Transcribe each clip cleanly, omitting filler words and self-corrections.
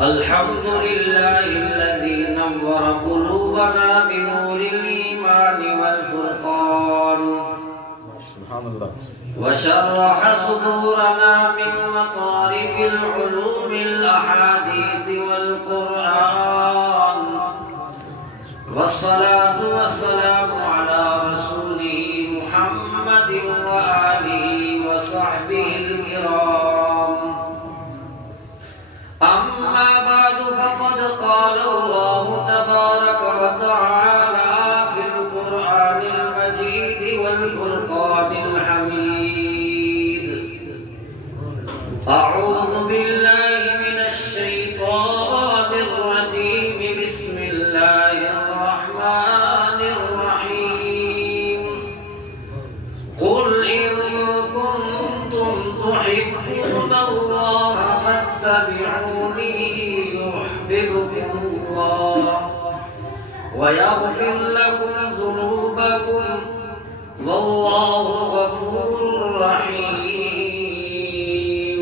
الحمد لله الذي نور قلوبنا بنور الإيمان والفرقان سبحان الله وشرح صدورنا من مطارف العلوم الأحاديث والقرآن والصلاة والسلام على رسوله محمد وآله وصحبه الكرام أما بعد فقد قال الله تبارك وتعالى في القرآن المجيد والفرقان الحميد أعوذ بالله من الشيطان الرجيم بسم الله الرحمن الرحيم قل إن كنتم تحبون الله فاتبعوني يحببكم الله ويغفر لكم ذنوبكم والله غفور رحيم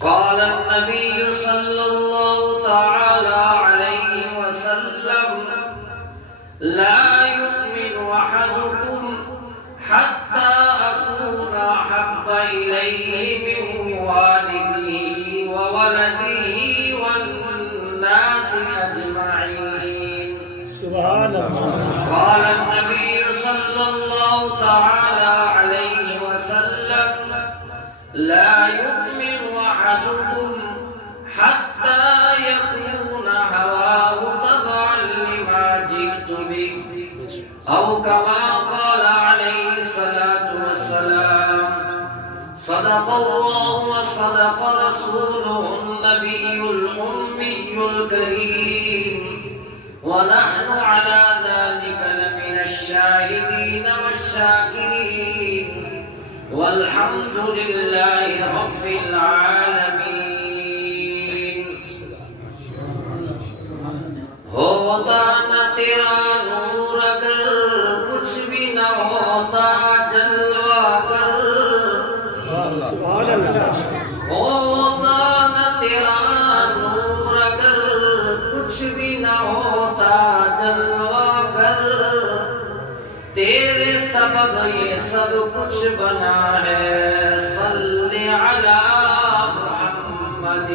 قال النبي صلى الله تعالى عليه وسلم لا يؤمن أحدكم حتى أكون أحب إليه من والده وولده والناس أجمعين سبحان الله قال النبي صلى الله تعالى عليه وسلم لا يؤمن أحدكم حتى يكون هواه تبعا لما جئت به أو كما قال عليه الصلاة والسلام صدق الله وصدق رسوله النبي الأمي الكريم ونحن على ذلك لمن الشاهدين والشاكرين والحمد لله رب العالمين ہوتا نہ تیرا نور اگر کچھ بھی نہ ہوتا جلوہ کر ہوتا نہ تیرا نور اگر کچھ بھی نہ ہوتا جلوہ کر تیرے سبب یہ سب کچھ بنا ہے صلی علی محمد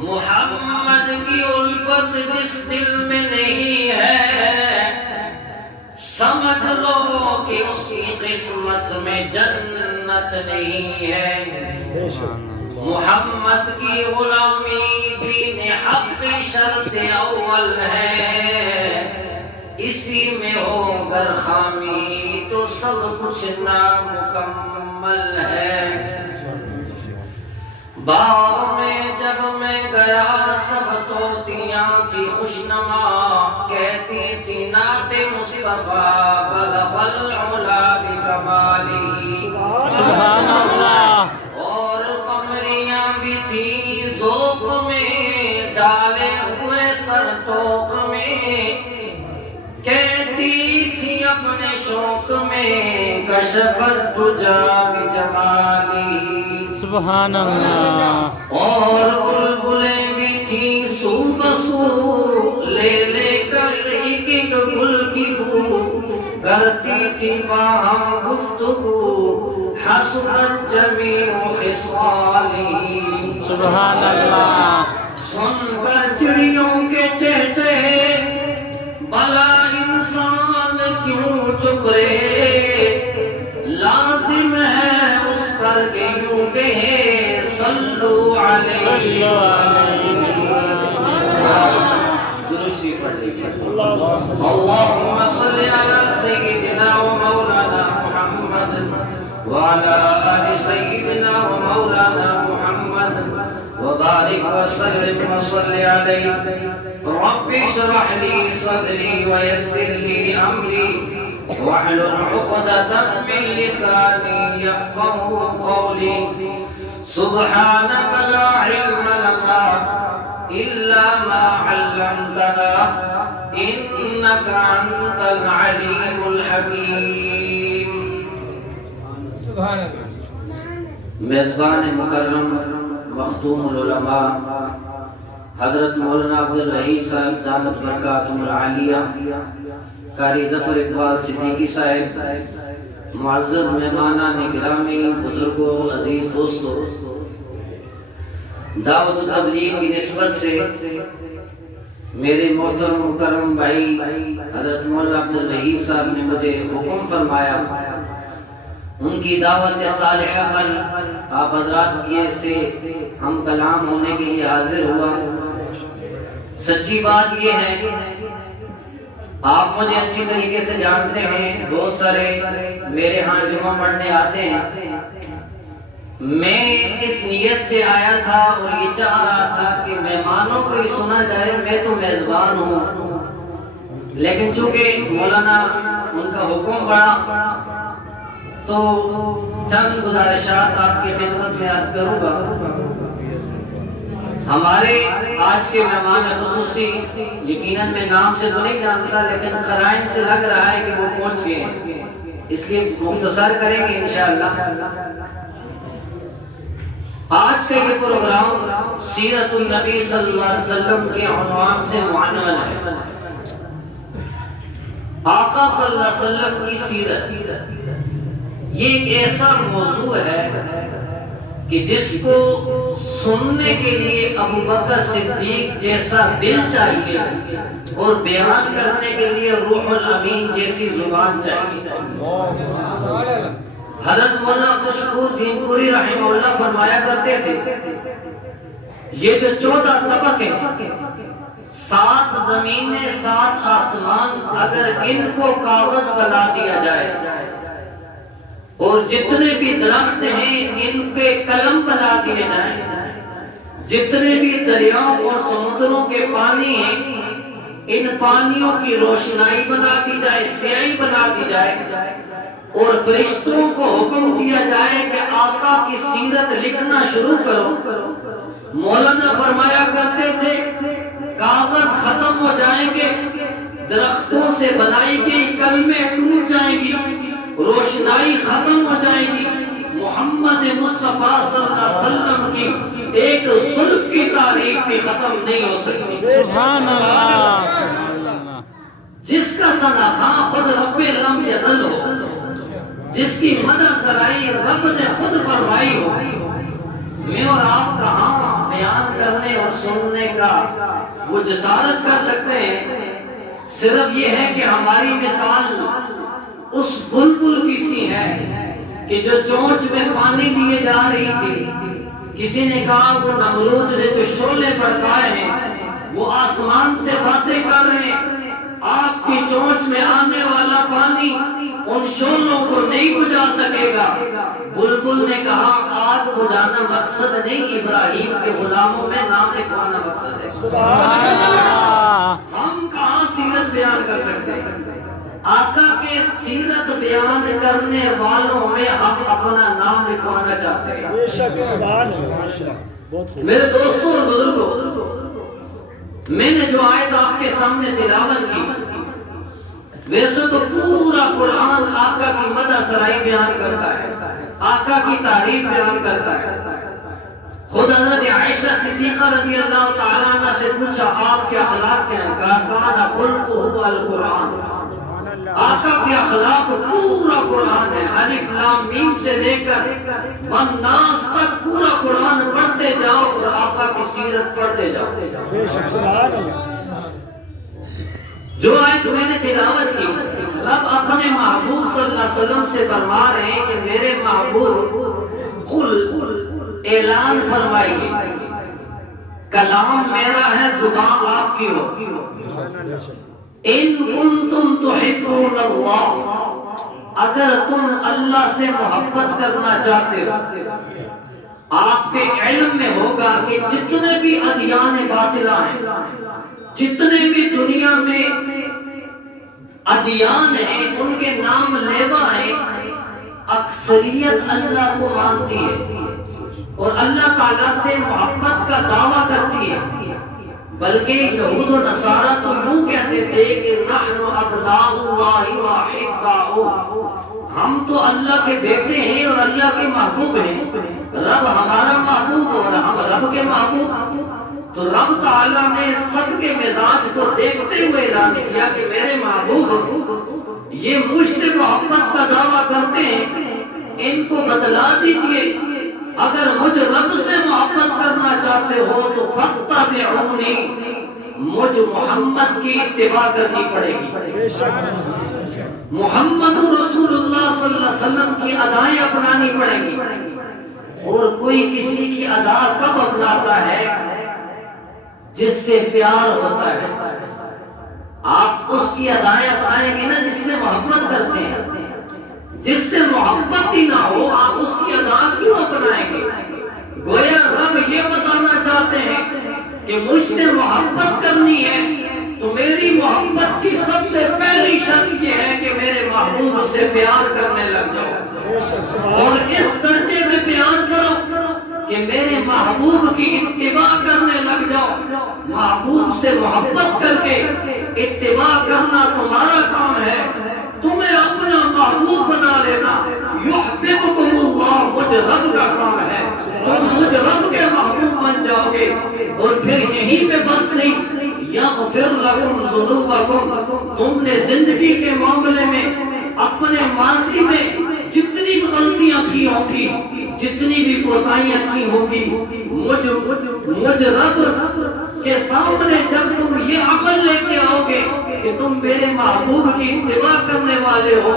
محمد کی الفت جس دل میں نہیں ہے سمجھ لو کہ اس کی قسمت میں جنت نہیں ہے محمد کی غلامی دین حق کی شرط اول ہے اسی میں ہو گر خامی تو سب کچھ نامکمل ہے باغ میں جب میں گیا سب طوطیاں تھی خوشنما کہتی تھی نعت مصطفیٰ بلغ العلا بکمالہ سبحان اللہ اور قمریاں بھی تھی ذوق میں ڈالے ہوئے سر توق میں کہتی تھی اپنے شوق میں کشفت تجا بجمالہ سبحان اللہ اور بلبلیں بھی تھی سو بسو لے لے کر ایک ایک گل کی بو کرتی تھی باہم گفتگو حسنت جمیع خصالہ سبحان اللہ سن کر چڑیوں کے چہچہے بھلا انسان کیوں چپ رہے لازم ہے اس پر کہ یوں کہے صلو علیہ درشی پڑھ لیجئے اللہم صلی علی سیدنا و مولانا محمد وعلا آل سیدنا و مولانا محمد وبارک وسلم وصلی علیہ رب اشرح لي صدري ويسر لي أمري واحلل عقدة من لساني يفقهوا قولي سبحانك لا علم لنا إلا ما علمتنا إنك أنت العليم الحكيم سبحانك میزبان مکرم مختوم العلماء حضرت مولانا عبدالوحید صاحب دامت برکاتہم العالیہ، قاری ظفر اقبال صدیقی صاحب، معزز مہمانان گرامی، بزرگوں، عزیز دوستوں، دعوت و تبلیغ کی نسبت سے میرے محترم مکرم بھائی حضرت مولانا عبدالوحید صاحب نے مجھے حکم فرمایا، ان کی دعوت صالحہ پر آپ حضرات کی سے ہم کلام ہونے کے لیے حاضر ہوا۔ سچی بات یہ ہے، آپ مجھے اچھی طریقے سے جانتے ہیں، بہت سارے میرے ہاں جمعہ پڑھنے آتے ہیں۔ میں اس نیت سے آیا تھا اور یہ چاہ رہا تھا کہ مہمانوں کو ہی سنا جائے، میں تو میزبان ہوں، لیکن چونکہ مولانا ان کا حکم پڑا تو چند گزارشات آپ کی خدمت میں عرض کروں گا۔ ہمارے آج کے مہمان خصوصی یقیناً میں نام سے تو نہیں جانتا، لیکن قرائن سے لگ رہا ہے کہ وہ پہنچ گئے ہیں، اس لیے مختصر کریں گے انشاءاللہ۔ آج کا یہ پروگرام سیرت النبی صلی اللہ علیہ وسلم کے عنوان سے معنون ہے۔ آقا صلی اللہ علیہ وسلم کی سیرت یہ ایک ایسا موضوع ہے کہ جس کو سننے کے لیے ابو بکر صدیق جیسا دل چاہیے اور بیان کرنے کے لیے روح الامین جیسی زبان چاہیے۔ حضرت مولانا مشکور دین پوری رحمہ اللہ فرمایا کرتے تھے، یہ جو 14 طبق ہیں، 7 زمینیں 7 آسمان، اگر ان کو کاغذ بنا دیا جائے اور جتنے بھی درخت ہیں ان کے قلم بنا دیے جائیں، جتنے بھی دریاؤں اور سمندروں کے پانی ہیں ان پانیوں کی روشنائی بنا دی جائے، سیاہی بنا دی جائے، اور فرشتوں کو حکم دیا جائے کہ آقا کی سیرت لکھنا شروع کرو، مولانا فرمایا کرتے تھے کاغذ ختم ہو جائیں گے، درختوں سے بنائی گئی کلمیں ٹوٹ جائیں گی، روشنائی ختم ہو جائے گی، محمد مصطفیٰ صلی اللہ علیہ وسلم کی ایک زلف کی تعریف بھی ختم نہیں ہو سکتی۔ سبحان اللہ۔ جس کا ثناء خود رب لم یزل ہو، جس کی مدح سرائی رب نے خود فرمائی ہو، میں اور آپ کہاں بیان کرنے اور سننے کا وہ جسارت کر سکتے ہیں؟ صرف یہ ہے کہ ہماری مثال اس بلبل کی سی ہے کہ جو چونچ میں پانی لیے جا رہی تھی، کسی نے کہا وہ نمرود نے جو شعلے بھڑکائے ہیں وہ آسمان سے باتیں کر رہے ہیں، آپ کی چونچ میں آنے والا پانی ان شعلوں کو نہیں بجھا سکے گا۔ بلبل نے کہا آگ بجھانا مقصد نہیں، ابراہیم کے غلاموں میں نام لکھوانا مقصد ہے۔ سبحان اللہ۔ ہم کہاں سیرت بیان کر سکتے ہیں؟ آقا کے سیرت بیان کرنے والوں میں ہم اپنا نام لکھوانا چاہتے ہیں۔ بے شک سبحان اللہ۔ میرے دوستوں اور بزرگوں، میں نے جو آیت آپ کے سامنے تلاوت کی، ویسے تو پورا قرآن آقا کی مدح سرائی بیان کرتا ہے، آقا کی تعریف بیان کرتا ہے۔ خود حضرت عائشہ صدیقہ رضی اللہ تعالیٰ عنہ سے پوچھا آپ کے اخلاق کیا ہیں؟ کہا کان خلقہ القرآن، آقا کے اخلاق پورا قرآن ہے، الف لام میم سے لے کر والناس تک پورا قرآن پڑھتے جاؤ اور آقا کی سیرت پڑھتے جاؤ۔ بے شک سبحان اللہ۔ جو آیت میں نے تلاوت کی، رب اپنے محبوب صلی اللہ علیہ وسلم سے فرما رہے ہیں کہ میرے محبوب قل اعلان فرمائیے، کلام میرا ہے، زبان آپ کی ہو، ان کنتم تحبون اللہ، اگر تم اللہ سے محبت کرنا چاہتے ہو، آپ کے علم میں ہوگا کہ جتنے بھی ادیان باطلہ ہیں، جتنے بھی دنیا میں ادیان ہیں، ان کے نام لیوا ہیں، اکثریت اللہ کو مانتی ہے اور اللہ تعالیٰ سے محبت کا دعویٰ کرتی ہے، بلکہ یہود و نصارہ تو یوں کہتے تھے کہ نحن ابناء اللہ واحباؤہ، ہم تو اللہ کے بیٹے ہیں اور اللہ کے محبوب ہیں، رب ہمارا محبوب اور ہم رب کے محبوب، تو رب تعالیٰ نے سب کے مزاج کو دیکھتے ہوئے اعلان کیا کہ میرے محبوب یہ مجھ سے محبت کا دعویٰ کرتے ہیں، ان کو بتلا دیجئے اگر مجھ رب سے محبت کرنا چاہتے ہو تو فاتبعونی، مجھ محمد کی اتباع کرنی پڑے گی، محمد رسول اللہ صلی اللہ علیہ وسلم کی ادائیں اپنانی پڑیں گی۔ اور کوئی کسی کی ادا کب اپناتا ہے؟ جس سے پیار ہوتا ہے۔ آپ اس کی ادائیں اپنائیں گے نا جس سے محبت کرتے ہیں، جس سے محبت ہی نہ ہو آپ اس کی ادا کیوں اپنائیں گے؟ گویا رب یہ بتانا چاہتے ہیں کہ مجھ سے محبت کرنی ہے تو میری محبت کی سب سے پہلی شرط یہ ہے کہ میرے محبوب سے پیار کرنے لگ جاؤ، اور اس درجے میں پیار کرو کہ میرے محبوب کی اتباع کرنے لگ جاؤ۔ محبوب سے محبت کر کے اتباع کرنا تمہارا کام ہے، تمہیں اپنا محبوب بنا لینا یحببکم اللہ مجھ رب کا کام ہے، تم مجھ رب کے محبوب بن جاؤ گے۔ اور پھر یہیں پہ بس نہیں، یغفر لکم ذنوبکم، تم نے زندگی کے معاملے میں اپنے ماضی میں جتنی بھی غلطیاں کی ہوں گی، جتنی بھی کوتاہیاں کی ہوں گی، مجھ رب کے سامنے جب تم یہ عمل لے کے آؤ گے کہ تم میرے محبوب کی اتباع کرنے والے ہو،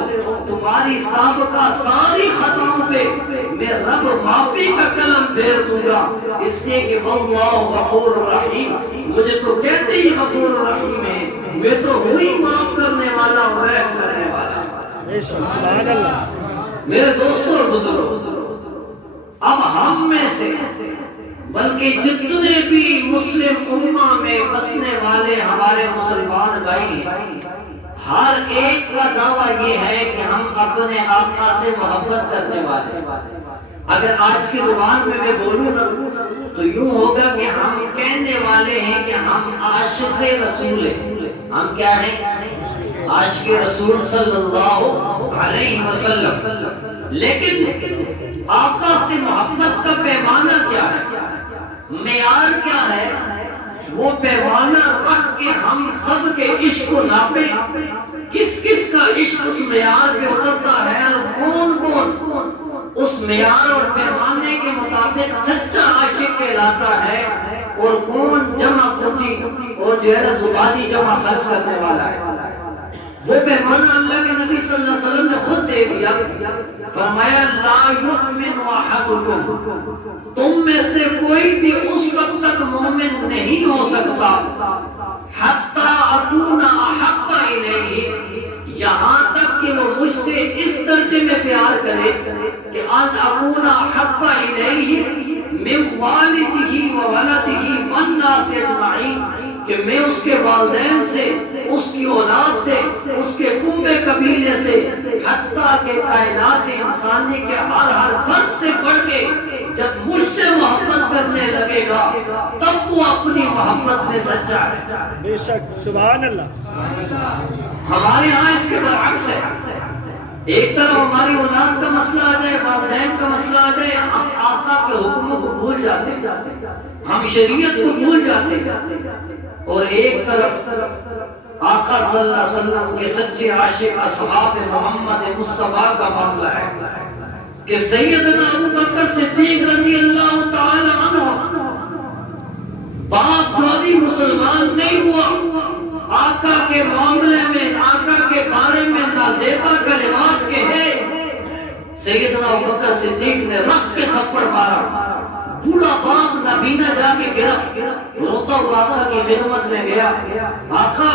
تمہاری سابقہ ساری خطاؤں پہ میں رب معافی کا کلم پھیر دوں گا، اس لیے کہ واللہ غفور رحیم، مجھے تو کہتے ہی غفور رحیم ہے، میں تو ہوئی معاف کرنے والا اور رحم کرنے والا۔ سبحان اللہ۔ میرے دوستوں اور بزرگوں، اب ہم میں سے بلکہ جتنے بھی مسلم امہ میں بسنے والے ہمارے مسلمان بھائی ہیں، ہر ایک کا دعویٰ یہ ہے کہ ہم اپنے آقا سے محبت کرنے والے ہیں۔ اگر آج کی زبان میں بولوں نا تو یوں ہوگا کہ ہم کہنے والے ہیں کہ ہم عاشق رسول ہیں۔ ہم کیا ہیں؟ عاشق رسول صلی اللہ علیہ وسلم۔ لیکن آقا سے محبت کا پیمانہ کیا ہے، معیار کیا ہے؟ وہ پیمانہ رکھ کے ہم سب کے عشق کو ناپے، کس کس کا عشق اس معیار پہ اترتا ہے اور کون کون اس معیار اور پیمانے کے مطابق سچا عاشق کہلاتا ہے، اور کون جمع پوچھی اور جو ہے زبانی جمع خرچ کرنے والا ہے۔ وہ پیمانہ اللہ کے نبی صلی اللہ علیہ وسلم نے خود دے دیا، فرمایا لا یؤمن احدکم، تم میں سے کوئی بھی اس وقت تک مومن نہیں ہو سکتا حتی اکون احب الیہ، یہاں تک کہ وہ مجھ سے اس درجے میں پیار کرے کہ ان اکون احب الیہ من والدہ وولدہ والناس اجمعین، کہ میں اس کے والدین سے، اس کی اولاد سے، اس کے کنبے قبیلے سے، حتیٰ کہ کائنات انسانی کے ہر فرد سے بڑھ کے جب مجھ سے محبت کرنے لگے گا تب وہ اپنی محبت میں سچا ہے۔ بے شک، سبحان اللہ۔ ہمارے ہاں اس کے برعکس ہے، ایک طرف ہماری اولاد کا مسئلہ آ جائے، والدین کا مسئلہ آ جائے، ہم آقا کے حکموں کو بھول جاتے ہیں، ہم شریعت کو بھول جاتے ہیں، اور ایک طرف آقا صلی اللہ علیہ وسلم کے سچے عاشق اصحاب محمد مصطفیٰ کا معاملہ ہے کہ سیدنا ابو بکر صدیق رضی اللہ تعالی عنہ باپ جو ابھی مسلمان نہیں ہوا، آقا کے معاملے میں، آقا کے بارے میں نازیبا کلمات کہے، سیدنا ابو بکر صدیق نے رکھ کے تھپڑ مارا، بوڑھا باپ نبینا جا کے گرا، روتا ہوا آقا کی خدمت میں گیا، آقا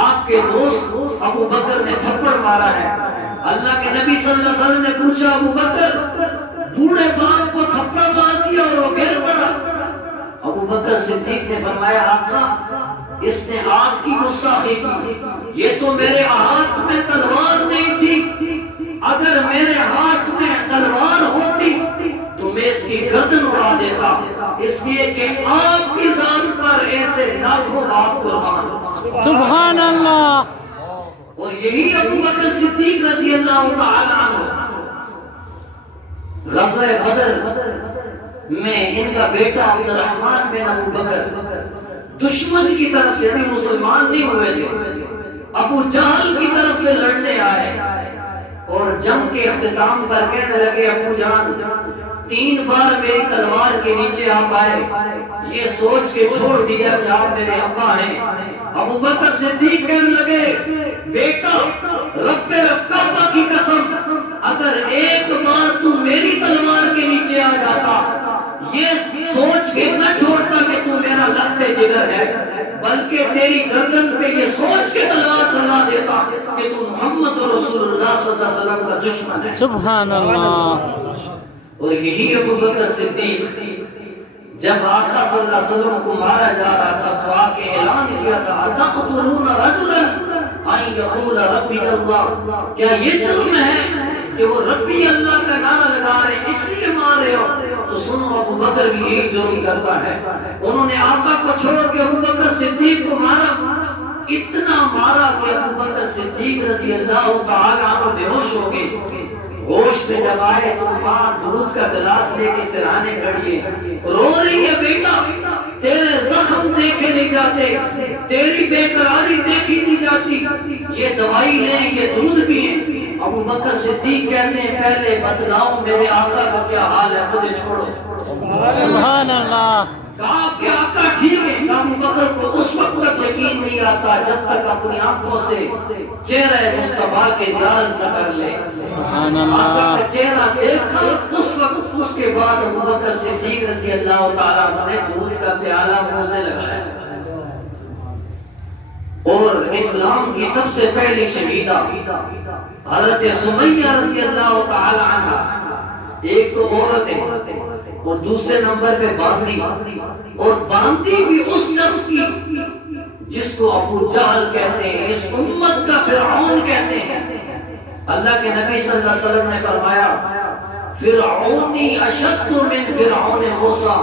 آپ کے دوست ابو بکر نے تھپڑ مارا ہے۔ اللہ کے نبی صلی اللہ علیہ وسلم نے پوچھا ابو بکر بوڑھے باپ کو تھپڑ مار دیا اور وہ گر پڑا؟ ابو بکر صدیق نے فرمایا آقا اس نے آپ کی گستاخی کی، یہ تو میرے ہاتھ میں تلوار نہیں تھی، اگر میرے ہاتھ میں تلوار ہوتی تو میں اس کی گردن اڑا دیتا، اس لیے کہ آپ کی ذات پر ایسے لاکھوں باپ قربان۔ سبحان اللہ۔ اور یہی ابو بکر صدیق رضی اللہ تعالی عنہ غزوہ بدر میں ان کا بیٹا عبد الرحمن بن ابو بکر دشمن کی طرف سے ابھی مسلمان نہیں ہوئے تھے، ابو جہل کی طرف سے لڑنے آئے اور جنگ کے اختتام پر کہنے لگے ابو جان 3 بار میری تلوار کے نیچے آپ آئے، یہ سوچ کے چھوڑ دیا کہ آپ میرے ابا ہیں۔ ابو بکر صدیق کہنے لگے بیٹا رب کعبہ کی قسم اگر ایک بار تو میری تلوار کے نیچے آ جاتا، یہ سوچ کے نہ چھوڑتا کہ تو میرا لخت جگر ہے، بلکہ تیری گردن پہ یہ سوچ کے تلوار چلا دیتا کہ تو محمد رسول اللہ صلی اللہ علیہ وسلم کا دشمن ہے۔ سبحان اللہ۔ اور یہی ابو بکر صدیق جب آقا صلی اللہ علیہ وسلم کو مارا جا رہا تھا تو آکے اعلان کیا تھا اتقتلون رجلا ان یقول ربی اللہ، کیا یہ جرم ہے کہ وہ ربی اللہ کا نعرہ لگا رہے ہیں اس لیے مار رہے ہو؟ تو سنو ابو بکر بھی یہی جرم کرتا ہے۔ انہوں نے آقا کو چھوڑ کے ابو بکر صدیق کو مارا، اتنا مارا کہ ابو بکر صدیق رضی اللہ تعالی عنہ بے ہوش ہو گئے۔ ہوش میں جب آئے تو ماں دودھ کا گلاس لے کے سرانے کھڑی ہے، رو رہی ہے بیٹا تیرے زخم دیکھے نہیں جاتے، تیری بے قراری دیکھی نہیں جاتی، یہ دوائی لیں یہ دودھ پیئیں۔ ابو بکر صدیق کہتے ہیں پہلے بتلاؤ میرے آقا کا کیا حال ہے، مجھے چھوڑو۔ سبحان اللہ۔ کہا کہ آقا ٹھیک ہے۔ ابو بکر کو اس وقت تک یقین نہیں آتا جب تک اپنی آنکھوں سے چہرہ مصطفیٰ کی زیارت نہ کر لے۔ سبحان آقا اللہ۔ کا چہرہ دیکھا اس وقت، اس کے بعد ابو بکر صدیق رضی اللہ تعالیٰ عنہ نے دودھ کا پیالہ منہ سے لگایا۔ اور اسلام کی سب سے پہلی شہیدہ حضرت سمیہ رضی اللہ تعالی عنہ، ایک تو عورت ہے اور دوسرے نمبر پہ باندی، اور باندی بھی اس شخص کی جس کو ابو جہل کہتے ہیں، اس امت کا فرعون کہتے ہیں۔ اللہ کے نبی صلی اللہ علیہ وسلم نے فرمایا فرعونی اشد من فرعون موسیٰ،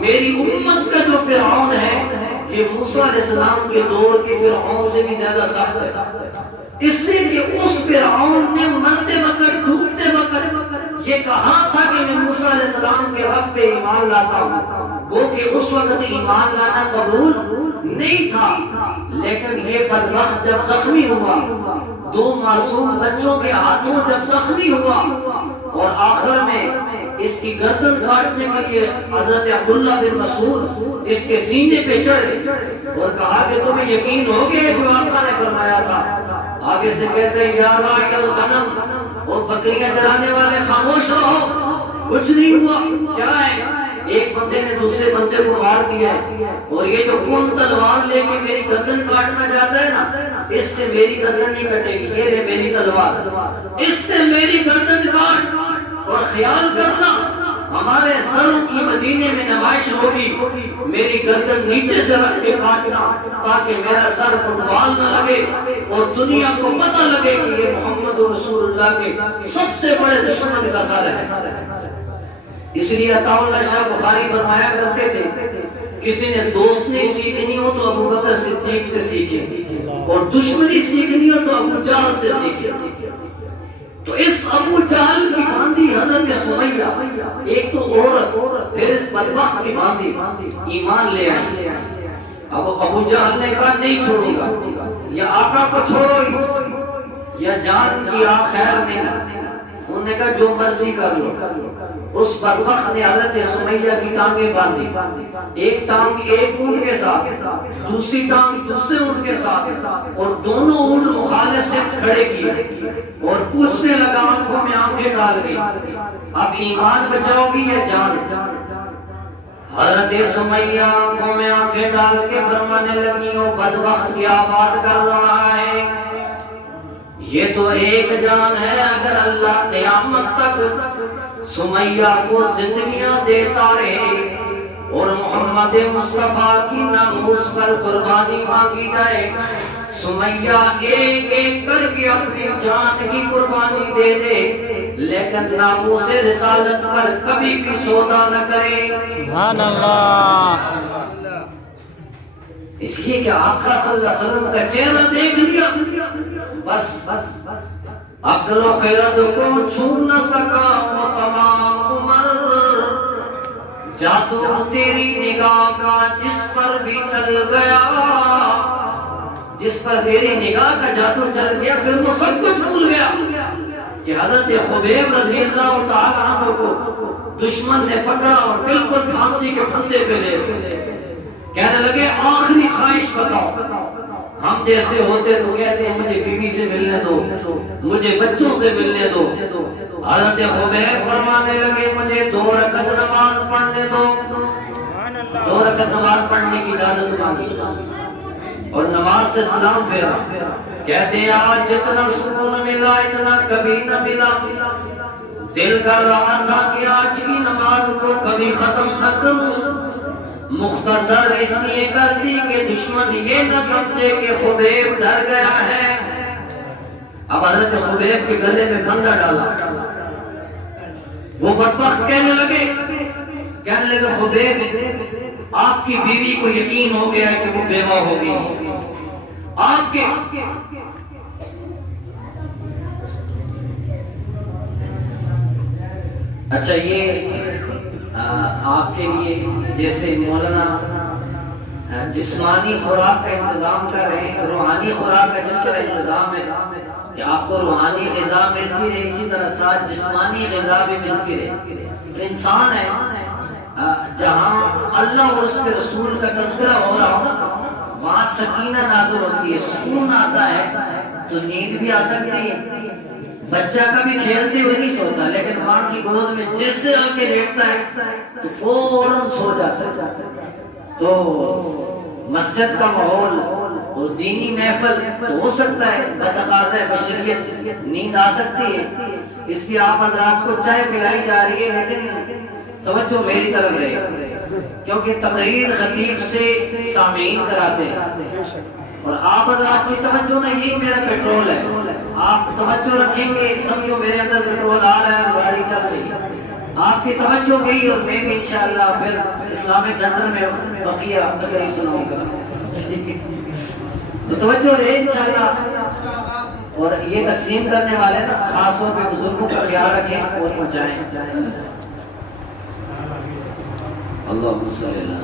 میری امت کا جو فرعون ہے یہ موسیٰ علیہ السلام کے دور کے فرعون سے بھی زیادہ سخت ہے، اس لیے کہ اس فرعون نے مرتے وقت ڈوبتے وقت یہ کہا تھا کہ میں موسیٰ علیہ السلام کے رب پہ ایمان لاتا ہوں، گو کہ اس وقت ایمان لانا قبول نہیں تھا، لیکن یہ بدبخت جب زخمی ہوا، 2 معصوم بچوں کے ہاتھوں جب زخمی ہوا اور آخر میں اس کی گردن کاٹنے کے لیے حضرت عبداللہ بن مسعود اس کے سینے پہ چڑھے اور کہا کہ تمہیں یقین ہو گیا جو آقا نے فرمایا تھا۔ آگے سے کہتے ہیں یا راعی الغنم، اور بکریاں چرانے والے خاموش رہو، کچھ نہیں ہوا۔ کیا ہے؟ ایک بندے نے دوسرے بندے کو مار دیا ہے، اور یہ جو کون تلوار لے کے میری گردن کاٹنا چاہتا ہے نا، اس سے میری گردن نہیں کٹے گی، یہ لے میری تلوار، اس سے میری گردن کاٹ۔ اور خیال کرنا ہمارے سروں کی مدینے میں نمائش ہوگی، میری گردن نیچے سے رکھ کے کاٹنا تاکہ میرا سر فٹبال نہ لگے اور دنیا کو پتہ لگے کہ یہ محمد رسول اللہ کے سب سے بڑے دشمن کا سر ہے۔ اس لیے عطا اللہ شاہ بخاری فرمایا کرتے تھے کسی نے دوستی سیکھنی ہو تو ابو بکر صدیق سے سیکھے، اور دشمنی سیکھنی ہو تو ابو جہل سے سیکھے۔ تو اس ابو جہل کی باندی حضرت سمیہ، ایک تو عورت، پھر اس بدبخت کی باندی ایمان لے آئی۔ اب ابو جہل نے کہا نہیں چھوڑوں گا، یا آقا کو چھوڑو یا جان کی آخر نہیں۔ انہوں نے کہا جو مرضی کر لو۔ اس بدبخت نے حضرت سمیہ کی ٹانگیں باندھی، ایک ٹانگ ایک اونٹ کے ساتھ، دوسری ٹانگ دوسرے اونٹ کے ساتھ، اور دونوں اونٹ مخالف سے کھڑے کیے اور پوچھنے لگا، آنکھوں میں آنکھیں ڈال گئی، اب ایمان بچاؤ گی یا جان؟ حضرت سمیہ آنکھوں میں آنکھیں ڈال کے فرمانے لگی، او بدبخت کیا بات کر رہا ہے، یہ تو ایک جان ہے، اگر اللہ قیامت تک سمیہ کو زندگیاں دیتا رہے اور محمد مصطفیٰ کی ناموس پر قربانی مانگی جائے، سمیہ ایک ایک کر کے اپنی جان کی قربانی دے دے، لیکن ناموس رسالت پر کبھی بھی سودا نہ کرے۔ سبحان اللہ۔ اس لیے کہ آقا صلی اللہ علیہ وسلم کا چہرہ دیکھ لیا، بس عقل و خیرت کو چھو نہ سکا وہ تمام عمر، جادو تیری نگاہ کا جس پر بھی چل گیا، جس پر تیری نگاہ کا جادو چل گیا پھر وہ سب کچھ بھول گیا۔ کہ حضرت خبیب رضی اللہ تعالیٰ عنہ کو دشمن نے پکڑا اور بالکل پھانسی کے پھندے پہ لے کہنے لگے آخری خواہش بتاؤ۔ ہم جیسے ہوتے تو کہتے ہیں مجھے بیوی سے ملنے دو، مجھے بچوں سے ملنے دو۔ حضرت خبیب فرمانے لگے مجھے 2 رکعت نماز پڑھنے دو، 2 رکعت نماز پڑھنے کی اجازت مانگی اور نماز سے سلام پھیرا۔ کہتے ہیں آج جتنا سکون ملا اتنا کبھی نہ ملا، دل کر رہا تھا کہ آج کی نماز کو کبھی ختم نہ کروں، مختصر اس لیے کر دی کہ دشمن یہ نہ سمجھے کہ خبیب ڈر گیا ہے۔ اب حضرت خبیب کے گلے میں پھندا ڈالا، وہ بدبخت کہنے لگے خبیب آپ کی بیوی کو یقین ہو گیا کہ وہ بیوہ ہوگی، آپ کے اچھا یہ آپ کے لیے جیسے مولانا جسمانی خوراک کا انتظام کر رہے ہیں، روحانی خوراک کا جس طرح انتظام ہے کہ آپ کو روحانی غذا ملتی رہے، اسی طرح ساتھ جسمانی غذا بھی ملتی رہے۔ انسان ہے جہاں اللہ اور اس کے رسول کا تذکرہ ہو رہا ہو وہاں سکینہ نازل ہوتی ہے، سکون آتا ہے تو نیند بھی آ سکتی ہے۔ بچہ کبھی کھیلتے ہوئے نہیں سوتا لیکن ماں کی گود میں جیسے آ کے لیٹتا ہے تو فوراً سو جاتا ہے۔ تو مسجد کا ماحول اور دینی محفل تو ہو سکتا ہے، بتقاضۂ بشریت نیند آ سکتی ہے، اس لیے آپ حضرات کو چائے پلائی جا رہی ہے لیکن توجہ میری طرف رہے کیونکہ تقریر خطیب سے سامعین کراتے ہیں اور آپ حضرات کی توجہ نہ، یہ میرا پیٹرول ہے، آپ توجہ رکھیں گے سمجھو میرے اندر پیٹرول آ رہا ہے، گاڑی چل رہی ہے، آپ کی توجہ گئی اور میں بھی انشاءاللہ پھر اسلامک سینٹر میں فقیہ تقریر سناؤں گا، تو توجہ رہے انشاءاللہ۔ اور یہ تقسیم کرنے والے نا خاص طور پہ بزرگوں کا خیال رکھیں اور پہنچائیں۔ اللہم صلی اللہ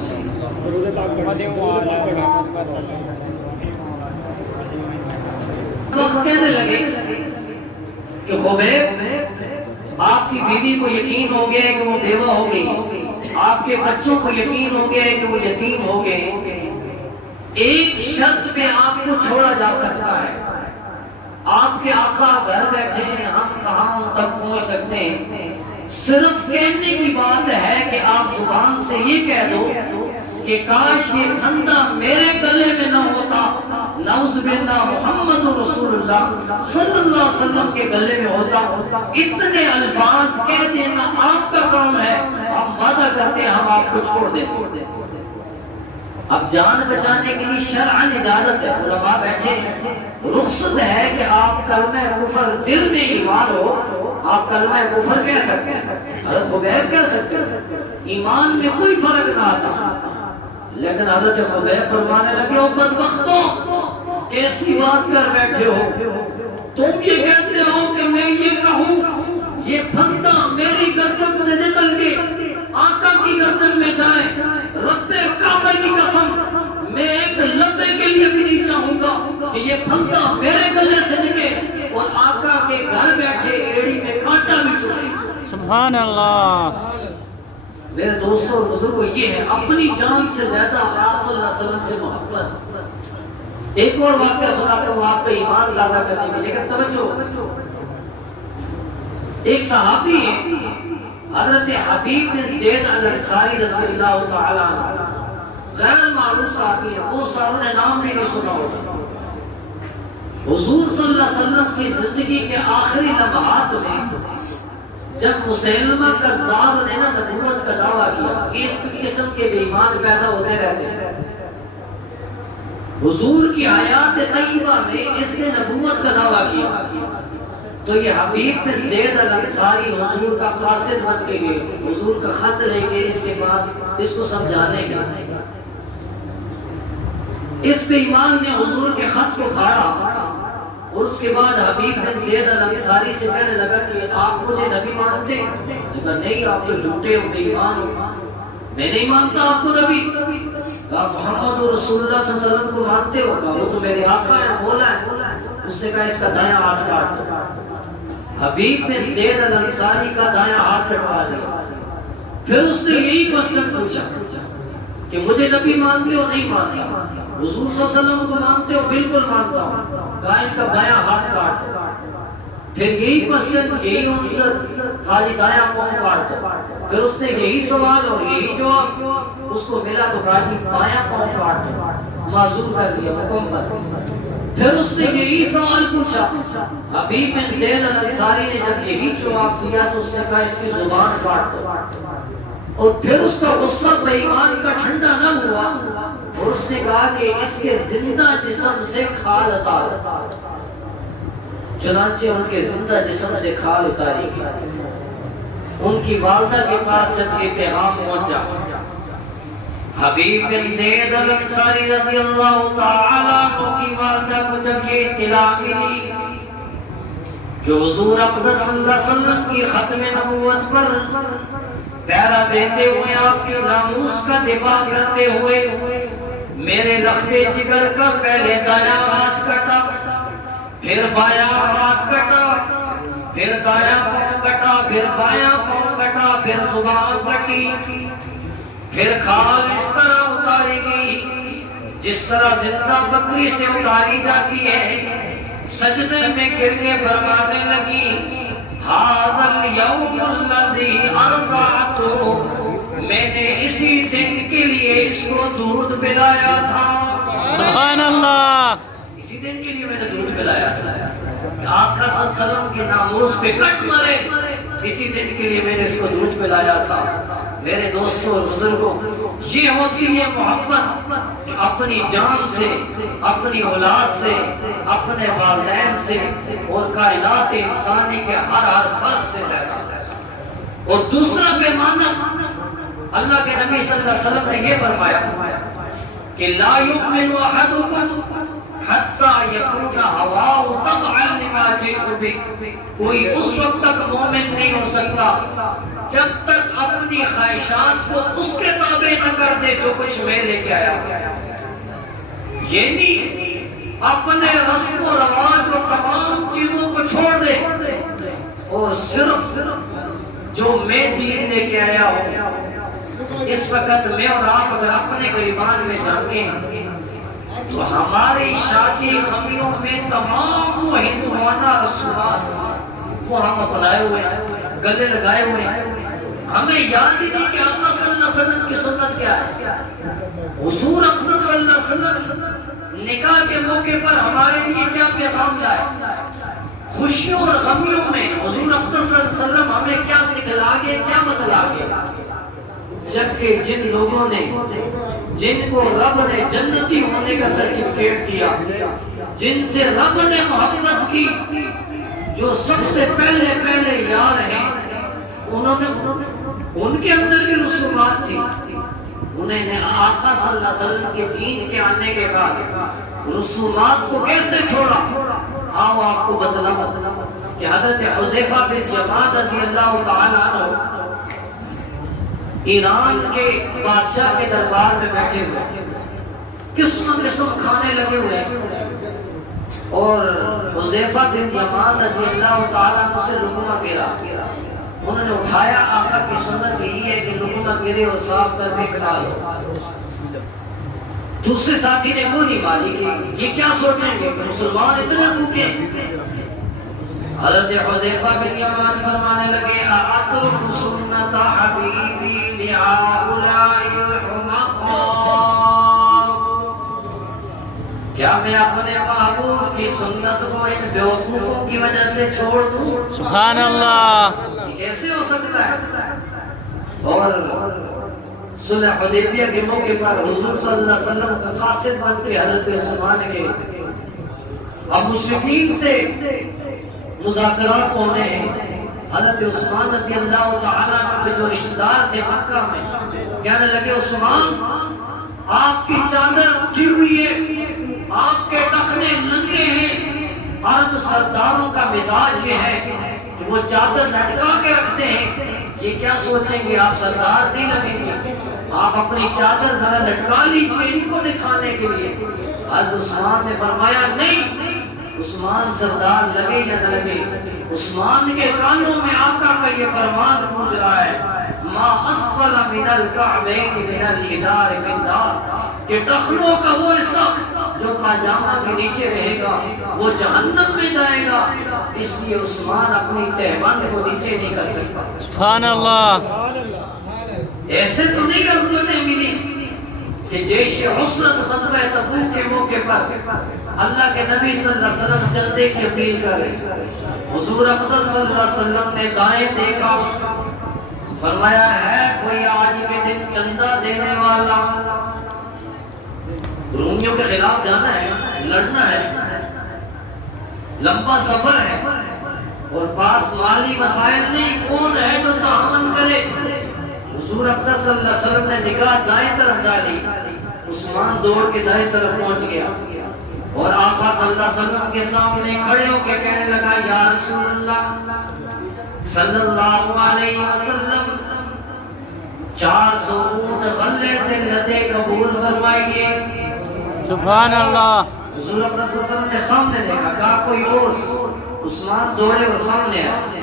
علیہ وسلم۔ وقت کہنے لگے کہ خبیب آپ کی بیوی کو یقین ہو گیا ہے کہ وہ بیوہ ہو گئی، آپ کے بچوں کو یقین ہو گیا ہے کہ وہ یتیم ہو گئے، ایک شرط پہ آپ کو چھوڑا جا سکتا ہے، آپ کے آقا گھر بیٹھے ہیں، ہم کہاں تک پہنچ سکتے ہیں، صرف کہنے کی بات ہے کہ آپ زبان سے یہ کہہ دو کہ کاش یہ پھندا میرے گلے میں نہ ہوتا، نعوذ باللہ محمد رسول اللہ صلی اللہ علیہ وسلم کے گلے میں ہوتا۔ اتنے الفاظ کہہ دینا آپ کا کام ہے، ہم وعدہ کرتے ہیں ہم آپ کو چھوڑ دیں۔ اب جان بچانے کے لیے شرعاً اجازت ہے، علماء بیٹھے ہیں، رخصت ہے کہ آپ کلمہ کفر دل میں ایمان ہو آپ کلمہ کفر کہہ سکتے ہیں، حضرت خبیب کہہ سکتے ہیں، ایمان میں کوئی فرق نہ آتا، لیکن حضرت خبیب فرمانے لگے او بدبختوں کیسی بات کر بیٹھے ہو، تم یہ کہتے ہو کہ میں یہ کہوں یہ پھندا میری گردن سے نکل کے آقا کی گردن میں جائے، رب کعبہ کی قسم میں ایک لمبے کے لیے بھی نہیں چاہوں گا کہ یہ پھندا میرے گلے سے نکلے اور آقا کے گھر بیٹھے ایڑی میں کانٹا بھی چبھے۔ سبحان اللہ۔ میرے دوستوں اور بزرگوں یہ ہے اپنی جان سے زیادہ آپ صلی اللہ علیہ وسلم سے محبت۔ ایک اور واقعہ سناتا ہوں آپ پہ ایمان تازہ کرنے میں، لیکن توجہ، ایک صحابی ہے حضرت حبیب بن زید الانصاری رضی اللہ تعالی عنہ، غیر معروف صحابی ہے، وہ ساروں نے نام بھی نہیں سنا ہوگا۔ حضور صلی اللہ علیہ وسلم کی زندگی کے آخری لمحات میں جب مسلمہ کذاب نے نبوت کا دعویٰ کیا، اس قسم کے بے ایمان پیدا ہوتے رہتے ہیں، حضور کی حیات طیبہ میں اس نے نبوت کا دعویٰ کیا، تو یہ حبیب بن زید الانصاری حضور کا قاصد بن کے گئے، حضور کا خط لے کے اس کے پاس اس کو سمجھانے گئے، اس بے ایمان نے حضور کے خط کو پھاڑا اور اس کے بعد حبیب بن زید الانصاری سے کہنے لگا کہ آپ مجھے نبی مانتے ہیں؟ کہا نہیں، آپ تو جھوٹے ہو، بے ایمان ہو، میں نہیں مانتا آپ کو نبی۔ کہا محمد رسول اللہ صلی اللہ علیہ وسلم کو مانتے ہو؟ کہا وہ تو میرے آقا ہے، مولا ہے۔ اس نے کہا اس کا دایاں ہاتھ کاٹ دو۔ حبیب بن زید الانصاری کا دایاں ہاتھ کٹوا دیا۔ پھر اس نے یہی کوشچن پوچھا کہ مجھے نبی مانتے ہو؟ نہیں مانتا۔ حضور صلی اللہ علیہ وسلم کو مانتے ہو؟ بالکل مانتا ہوں۔ کہا ان کا بایاں ہاتھ کاٹ دو۔ پھر یہی کوشچن، یہی عنصر، خالی دایاں پاؤں کاٹ دو۔ پھر اس نے یہی سوال اور یہی جواب اس کو ملا تو کہا جی بایاں پاؤں کاٹ دو، معذور کر دیا مکمل۔ پھر اس نے یہی سوال پوچھا، حبیب بن زید الانصاری نے جب یہی جواب دیا تو اس نے کہا اس کی زبان کاٹ دو۔ اور پھر اس کا غصہ بے ایمان کا ٹھنڈا نہ ہوا اور اس نے کہا کہ اس کے زندہ جسم سے کھال اتار۔ چنانچہ ان کے زندہ جسم سے کھال اتاری گئی۔ ان کی والدہ کے پاس جب یہ پیغام پہنچا، حبیب بن زید الانصاری رضی اللہ تعالیٰ عنہ کی والدہ کو جب یہ اطلاع ملی کہ حضور اقدس صلی اللہ علیہ وسلم کی ختم نبوت پر پہرا دیتے ہوئے، آپ کے ناموس کا دفاع کرتے ہوئے میرے رختے جگر کا پہلے دایاں ہاتھ کٹا، پھر بایاں ہاتھ کٹا، پھر دایاں پاؤں کٹا، پھر بایاں پاؤں کٹا، پھر زبان کٹی، پھر کھال اس طرح اتاری گئی جس طرح زندہ بکری سے اتاری جاتی ہے۔ سجدے میں گر کے فرمانے لگی ھذا الیوم الذی ارضعتہ، میں نے اسی دن کے لیے اس کو دودھ پلایا تھا۔ سبحان اللہ، اسی دن کے لیے میں نے دودھ پلایا تھا کہ آقا صلی اللہ علیہ وسلم کے ناموس پہ کٹ مرے، اسی دن کے لیے میں نے اس کو دودھ پلایا تھا۔ میرے دوستوں اور بزرگوں، یہ ہوتی ہے محبت کہ اپنی جان سے، اپنی اولاد سے، اپنے والدین سے اور کائنات انسانی کے ہر فرد سے پیدا ہے۔ اور دوسرا پیمانہ اللہ کے نبی صلی اللہ علیہ وسلم نے یہ فرمایا کہ لا یؤمن احدکم حتی یکون ہواہ تبعا لما جئت بہ، کوئی اس وقت تک مومن نہیں ہو سکتا جب تک اپنی خواہشات کو اس کے تابع نہ کر دے جو کچھ میں لے کے آیا۔ یعنی اپنے رسم و رواج اور تمام چیزوں کو چھوڑ دے اور صرف جو میں دین لے کے آیا ہوں۔ اس وقت میں اور آپ اگر اپنے گریبان میں جانیں تو ہماری شادی خمیوں میں تمام وہ ہندوانہ رسومات وہ ہم اپنائے ہوئے ہیں، گلے لگائے ہوئے ہیں۔ ہمیں یاد ہی نہیں کہ آقا صلی اللہ علیہ وسلم کی سنت کیا ہے۔ حضور اقدس صلی اللہ علیہ وسلم نکاح کے موقع پر ہمارے لیے کیا پیغام لائے، خوشیوں اور غمیوں میں حضور اقدس صلی اللہ علیہ وسلم ہمیں کیا سکھلا گے، کیا بتلا گے۔ جبکہ جن لوگوں نے، جن کو رب نے جنتی ہونے کا سرٹیفکیٹ دیا، جن سے رب نے محبت کی، جو سب سے پہلے یار ہیں، انہوں نے ان کے اندر بھی رسومات تھی۔ انہیں نے آقا صلی اللہ علیہ وسلم کے دین کے آنے کے بعد رسومات کو کیسے چھوڑا؟ آؤ آپ کو بتلاؤں کہ حضرت حذیفہ بن یمان رضی اللہ تعالیٰ عنہ ایران کے بادشاہ کے دربار میں بیٹھے ہوئے، قسم کھانے لگے ہوئے، اور حذیفہ بن یمان رضی اللہ تعالیٰ عنہ سے لقمہ گرا۔ انہوں نے اٹھایا، آقا کی سنت یہی ہے کہ لقمہ گرے اور صاف کر کے کھا لو۔ دوسرے ساتھی نے وہ نہیں مانی کہ یہ کیا سوچیں گے کہ مسلمان اتنے بھوکے۔ حضرت حذیفہ بن یمان فرمانے لگے اَأَتْرُكُ سُنَّتَ حَبِیبِی لِهَؤُلَاءِ الْحُمَقَاءِ، کیا میں اپنے محبوب کی سنت کو ان بیوقوفوں کی وجہ سے چھوڑ دوں؟ سبحان اللہ، یہ کیسے ہو سکتا ہے؟ اور صلح حدیبیہ کے موقع پر حضور صلی اللہ علیہ وسلم کا قاصد بن کے حضرت عثمان کے اب مشرکین سے مذاکرات ہونے ہیں۔ حضرت عثمان رضی اللہ تعالیٰ عنہ کے جو رشتہ دار تھے مکہ میں، کہنے لگے عثمان آپ کی چادر اٹھی ہوئی ہے، آپ کے ٹخنے ننگے ہیں، عرب سرداروں کا مزاج یہ ہے کہ وہ چادر لٹکا کے رکھتے ہیں. یہ کیا سوچیں گے آپ سردار نہیں لگیں گے؟ آپ اپنی چادر ذرا لٹکا لیجیے ان کو دکھانے کے لیے. حضرت عثمان نے فرمایا نہیں، عثمان سردار لگے یا نہ لگے، عثمان کے کانوں میں آقا کا یہ فرمان گونج رہا ہے ما اسفل من الکعبین من الازار من نار، کہ ٹخنوں کا وہ حصہ جو پاجامہ کے نیچے رہے گا وہ جہنم میں جائے گا. اس لیے عثمان اپنی تہبند کو نیچے نہیں کر سکتا. سبحان اللہ. ایسے تو نہیں غزوتیں ملی کہ جیش عسرت غزوہ تبوک کے موقع پر اللہ کے نبی صلی اللہ علیہ وسلم چندے کی اپیل کر رہے. حضور اقدس صلی اللہ علیہ وسلم نے دائیں دیکھا، فرمایا ہے کوئی آج کے دن چندہ دینے والا؟ رومیوں کے خلاف جانا ہے، لڑنا ہے، لمبا سفر ہے اور پاس مالی وسائل نہیں. کون ہے جو تعاون کرے؟ حضور اقدس صلی اللہ علیہ وسلم نے نگاہ دائیں طرف ڈالی. عثمان دوڑ کے دائیں طرف پہنچ گیا اور آقا صلی اللہ علیہ وسلم کے سامنے کھڑے ہو کے کہنے لگا یا رسول اللہ صلی اللہ علیہ وسلم 400 اونٹ غلے سے لدے قبول فرمائیے. سبحان اللہ. حضور اقدس صلی اللہ علیہ وسلم نے سامنے دیکھا، کہا کوئی اور. عثمان دوڑے اور سامنے آئے.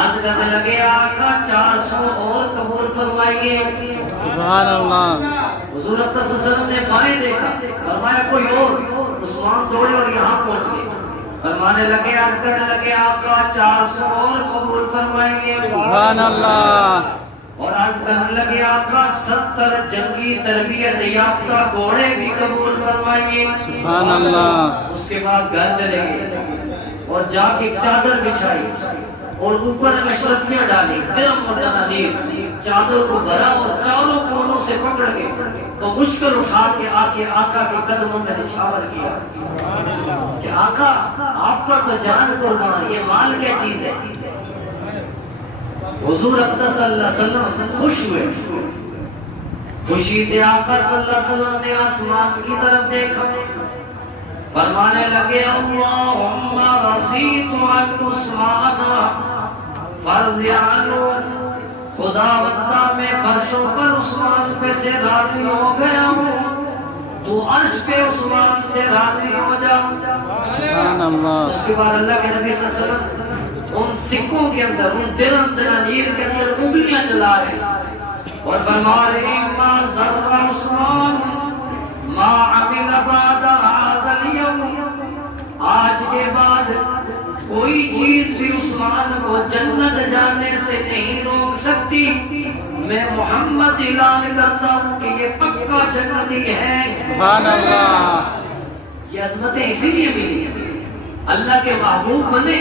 آج کہنے لگے آقا 400 اور قبول فرمائیے. سبحان اللہ. حضور اقدس صلی اللہ علیہ وسلم نے بائیں دیکھا، فرمایا کوئی اور. عثمان دوڑے اور یہاں پہنچ گئے. فرمانے لگے آج کہنے لگے آقا 400 اور قبول فرمائیے. سبحان اللہ. اور آج کہنے لگے آقا 70 جنگی تربیت یافتہ گھوڑے بھی قبول فرمائیے. سبحان اللہ. اس کے بعد گھر چلے گئے اور جا کے چادر بچھائی اور اوپر اشرفیاں ڈالی، درم اور دنانیر، چادر کو بھرا اور چاروں کونوں سے پکڑ کے اور مشکل اٹھا کے آکے آقا کے قدموں میں نچھاور کیا کہ آقا آپ کا تو جان قربان، یہ مال کیا چیز ہے. حضور اقدس صلی اللہ علیہ وسلم خوش ہوئے. خوشی سے آقا صلی اللہ علیہ وسلم نے آسمان کی طرف دیکھا، فرمانے لگے اللہم رضیت عن عثمان فرض عنہ، خدا وقتا میں فرشوں پر عثمان پہ سے راضی ہو گیا ہوں، تو عرش پہ عثمان سے راضی ہو جا. سبحان اللہ. اس کے بعد اللہ کے نبی صلی اللہ علیہ وسلم ان سکوں کے اندر، ان درم دنانیر کے اندر انگلیاں چلا رہے اور فرما رہے ما ذر عثمان ما عمل بعد هذا اليوم، آج کے بعد کوئی چیز بھی عثمان کو جنت جانے سے نہیں روک سکتی. میں محمد اعلان کرتا ہوں کہ یہ پکا جنتی ہے. سبحان اللہ. یہ عظمتیں اسی لیے ملی، اللہ کے محبوب بنے